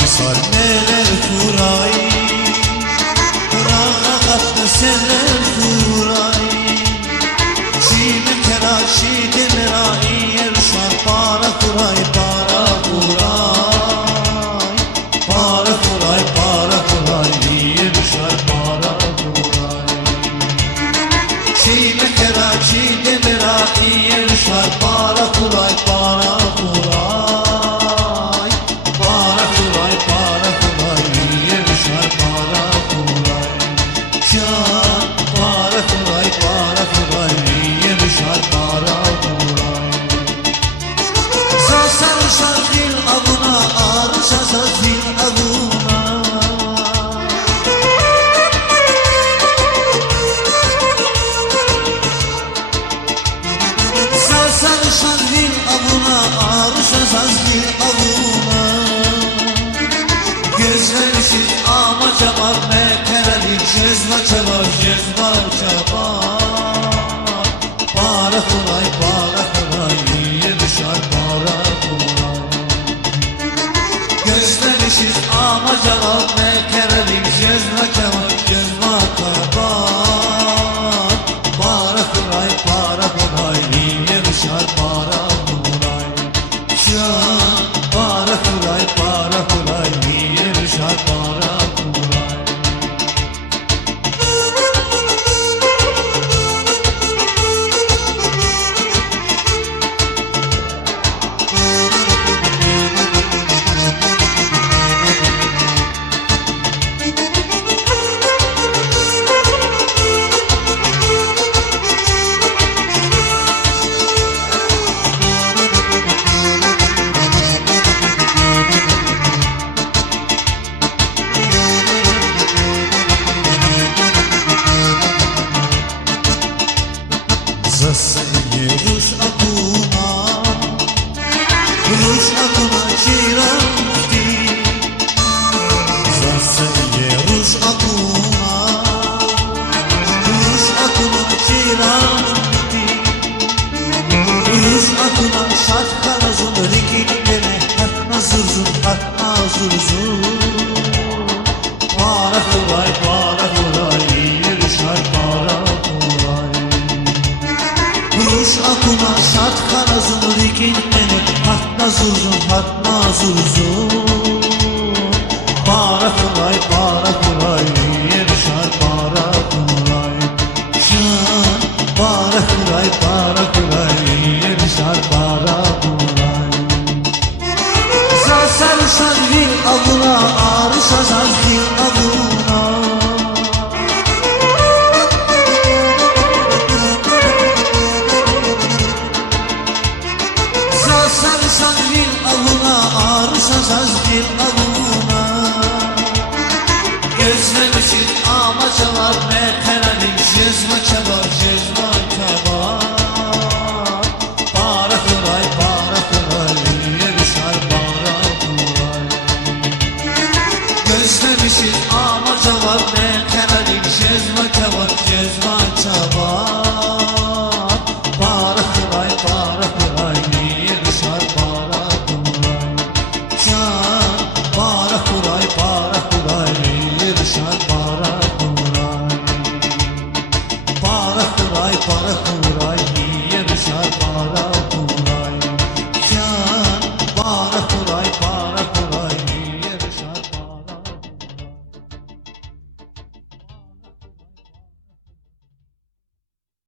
misal neler kuray, rahat seller kuray. Şiir telaşı demerai yerşar para kuray, para kuray, para kuray, para kuray, yerşar para kuray. Şiir telaşı demerai yerşar para kuray, para kuray, para kuray, para kuray, yerşar para kuray. Can para kuray, para kuray, yerşar para kuray. Sasar şazil avuna, arşa sazil avuna. Sasar şazil avuna, arşa sazil avuna. Gözlerişiz ama çabar metereli, cezva çabar, cezva çabar. Para kuray, para kuray, yerşar para kuray. Gözlerişiz ama çabar metereli, cezva çabar, cezva çabar. Para kuray, para kuray, yerşar para kuray. Can para kuray, para kuray, yerşar para kuray. Zaseye rusz akuna, rusz akuna ciranki. Zaseye rusz akuna, rusz akuna ciranki. Rusz akuna şart karazun rikin gene hat nazırzun, hat nazırzun. Para kuray, para kuray, yerşar para kuray. Ruş akuna şart karazun rikin beni, hat nazırzun, hat nazırzun.